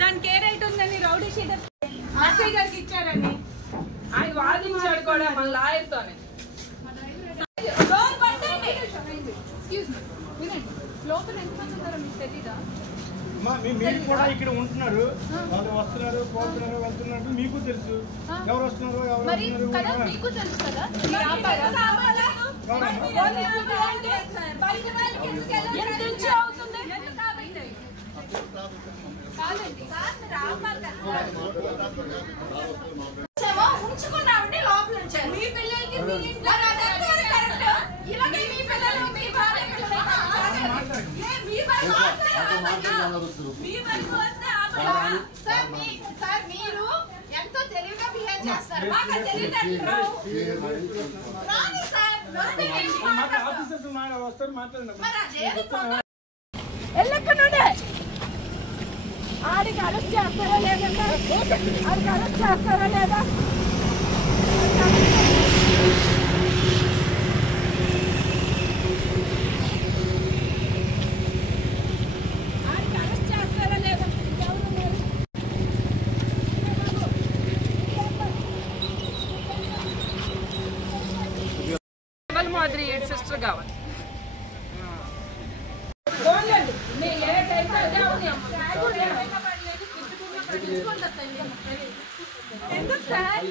దానికి ఏ రైట్ ఉందని rowdy sheeter RC గారికి ఇచ్చారని ఆయన వాదించాడు కూడా మన లాయర్తోనే. లోపల ఎంతమంది ఉన్నారో మీకు తెలీదా? మీరు కూడా ఇక్కడ ఉంటున్నారు, వాళ్ళు వస్తున్నారు పోతున్నారు వెళ్తున్నారు, మీకు తెలుసు ఎవరు వస్తున్నారు ఎవరు వస్తున్నారు మీకు తెలుసు కదా. ఉంచుకున్నామండి లోపల ఉంచారు. మీ పిల్లలకి మీ ఇంట్లో ఇలాగే మీ పిల్లలు మీ భార్య సార్ మీరు ఎంతో తెలివిగా బిహేవ్ చేస్తారు. ఎల్లెక్కడుండే ఆడికి అరెస్ట్ చేస్తారా లేదంటే ఆడికి అరెస్ట్ చేస్తారా లేదా? మాదిరి ఏడు సిస్టర్ కావాలి. ఎందుకు సార్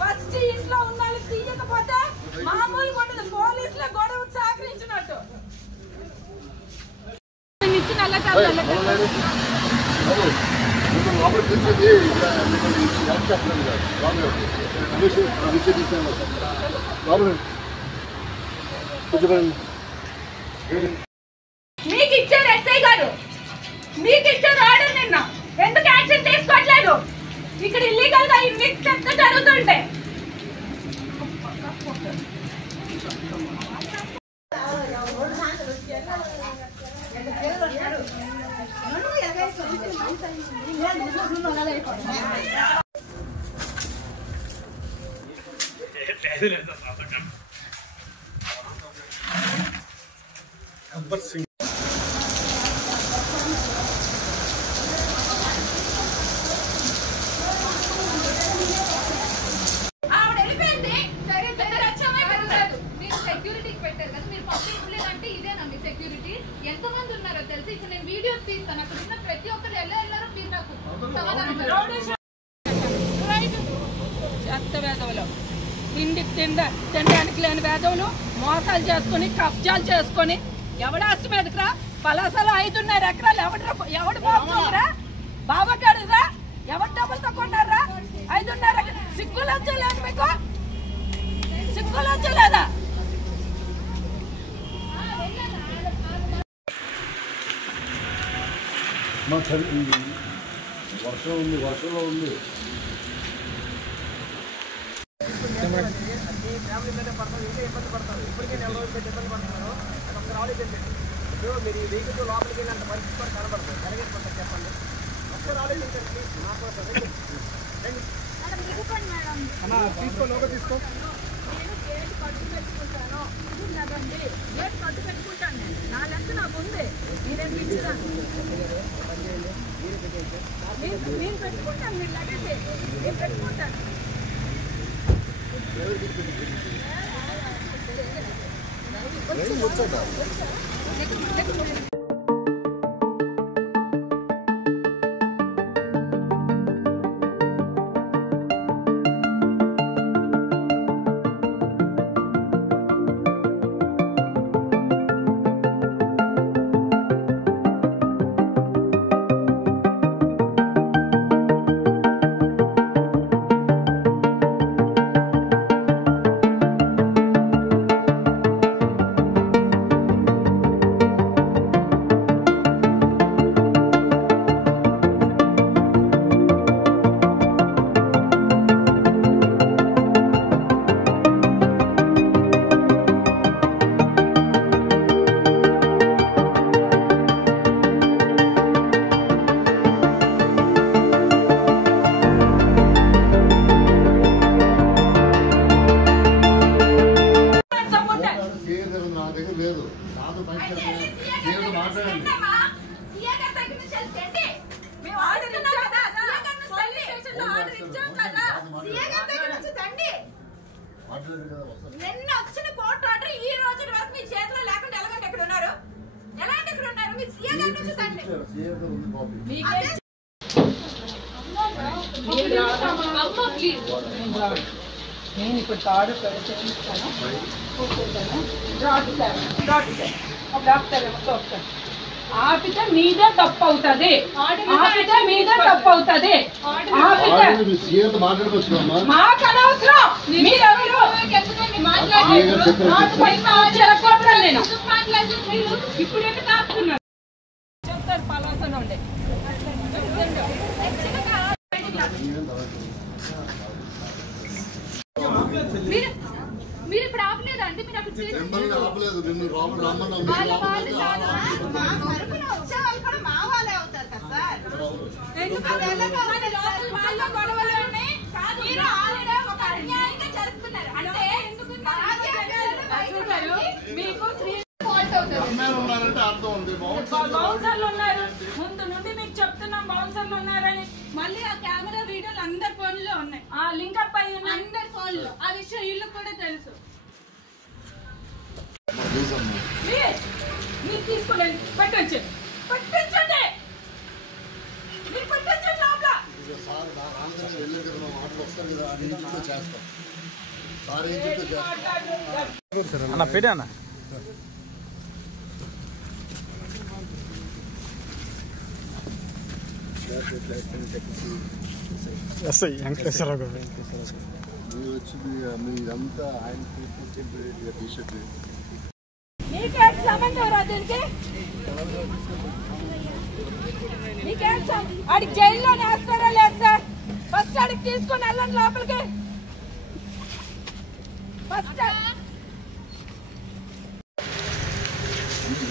ఫస్ట్ ఇంట్లో ఉన్న వాళ్ళకి తీయకపోతే మామూలు ఉండదు. పోలీసుల గొడవ సహకరించినట్టు మీకు ఇచ్చారు ఎస్ఐ గారు, మీకు ఇచ్చారు ఆర్డర్. నిన్న ఎందుకు యాక్షన్ తీసుకోవట్లేదు? ఇక్కడ ఇల్లీగల్ గా ఇన్విక్ట్ జరుగుతుంటే ఎంతమంది ఉన్నారో తెలిసి ఇప్పుడు నేను వీడియోస్ తీస్తాను. అక్కడ ఉన్న ప్రతి ఒక్కరు ఎలా వెళ్ళారో మీరు నాకు చెత్త వేదవులు, ఇంటికి తినడానికి లేని వేదవులు మోసాలు చేసుకుని కబ్జాలు చేసుకొని ఎవడాస్తి మీదకిరా పలాసలు 5.5 ఎకరాలు ఎవడు పోతున్నారా? బాబాగాడురా ఎవరు డబ్బులతో కొన్నారా? 5.5 ఎకరాలు. సిగ్గులు వచ్చలేదు మీకు? సిగ్గులు వచ్చలేదా? వర్షం ఉంది, వర్షంలో ఉంది. ఫ్యామిలీ మీద పడతారు, ఇంకా ఇబ్బంది పడతారు. ఇప్పటికే నెల రోజులు పెట్టి ఇబ్బంది పడుతున్నారు. అది ఒకసారి ఆలోచించండి. ఇప్పుడు మీరు ఈ వెహికల్ లోపలికి వెళ్ళినంత పరిస్థితి కూడా కనబడదు. జరగకపోతే చెప్పండి. ఒకసారి ఆలోచించండి ప్లీజ్. నా కోసం తీసుకో, లోపల తీసుకో. గేట్ కట్టు పెట్టుకుంటాను ఉన్నదండి. గేట్ కట్టు పెట్టుకుంటాను నేను. నా లెక్క నాకు ఉంది. మీరేం ఇచ్చినాను నేను పెట్టుకుంటాను. మీరు లగండి, నేను పెట్టుకుంటాను. నిన్న వచ్చిన కోర్టు ఆర్డర్ ఈ రోజు వరకు మీ చేతిలో లేకుండా ఎలాగంటే ఎక్కడ ఉన్నారు? ఎలాంటి ఎక్కడ ఉన్నారు? మీ సీఏ గారి నుంచి తండ్రి నేను ఇప్పుడు తాడు చేయిస్తాను. ఆపితే మీదే తప్పు అవుతుంది. ఆపితే మీదే తప్పు అవుతుంది. మాకు అనవసరం. మీరెవరు నేను ఇప్పుడు ఎందుకు ఆపుతున్నారు చెప్తారు. పలాసన ఉండే మీరు ఇప్పుడు ఆపలేదా అంటే మీరు అప్పుడు మా వాళ్ళే అవుతారు కదా సార్. గొడవలు ఉన్నాయి. మీరు ఆల్రెడీ ఒక అన్యాయంగా జరుపుతున్నారు. అంటే మీకు బౌన్సర్లు ఉన్నారు. ముందు నుండి మీకు చెప్తున్నాం బౌన్సర్లు ఉన్నారని. మళ్ళీ ఆ కెమెరా వీడియోలు అందరి ఫోన్లో ఉన్నాయి. ఆ లింక్ అప్ అయి ఉన్నాయి అందరి ఫోన్లో. ఆ విషయం వీళ్ళకి కూడా తెలుసు. మీరు తీసుకోలేదు. పెట్టండి పెట్టించండి. మీరు పెట్టించండి లోపల. అన్న పెట్టా అన్న వెంకటేశ్వరరావు గారు మీరంతా ఆయన టీషర్ట్ మీకేం సంబంధం రా దీనికి? మీకేం ఆడికి జైల్లో వేస్తారా లేదు సార్? ఫస్ట్ ఆడికి తీసుకొని వెళ్ళండి లోపలికి. ఫస్ట్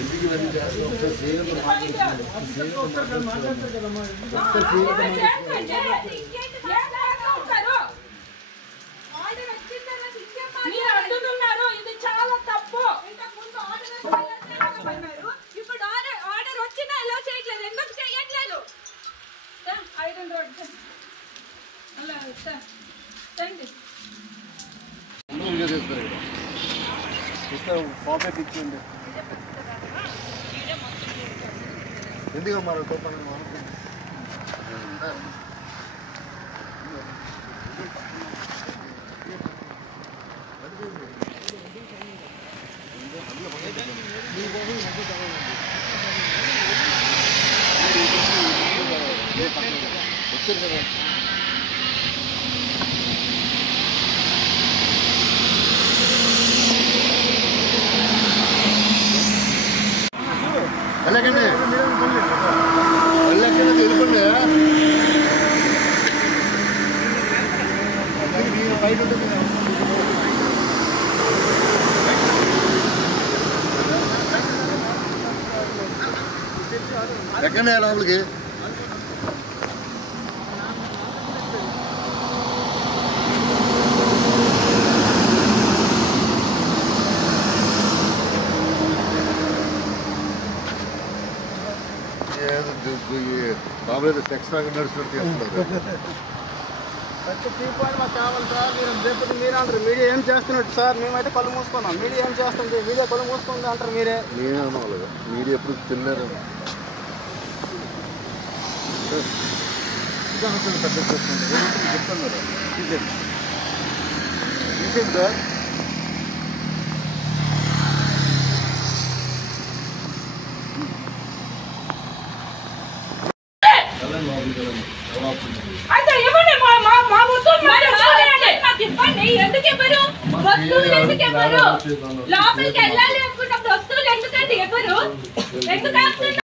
ఎందుకు వెళ్ళి అడ్డుతున్నారు. ఇది చాలా తప్పు. ఇప్పుడు ఆర్డర్ వచ్చినా ఎలా చేయట్లేదు? ఎందుకు చేయట్లేదు? ఐరన్ రోడ్ అలా రండి. పాకెట్ ఇచ్చింది ఎందుకు మరి వచ్చారు కదా వెళ్ళకండి వెళ్ళకండి వెళ్ళిపోండి బయట ఉంటుంది ఎక్కండి లోపలికి మామూలు సెక్స్ రంగం నడుస్తున్నట్టు చేస్తున్నారు. ప్రతి టీ పాయింట్ మాకు కావాలి సార్. మీరు రేపు మీరే అంటారు మీడియా ఏం చేస్తున్నట్టు సార్. మేమైతే కళ్ళు మూసుకున్నాం. మీడియా ఏం చేస్తుంది, మీడియా కళ్ళు మూసుకుంది అంటారు మీరే. నేనే అన్నవాళ్ళు మీడియా ఎప్పుడు తిన్నారు చెప్తున్నారు అయితే ఇవ్వండి మా వస్తువులు నాకు ఇవ్వండి. ఎందుకు ఇవ్వరు? వస్తువులు ఎందుకు ఇవ్వరు? లోపలికి వెళ్ళాలి అనుకున్నప్పుడు వస్తువులు ఎందుకండి ఇవ్వరు? ఎందుకు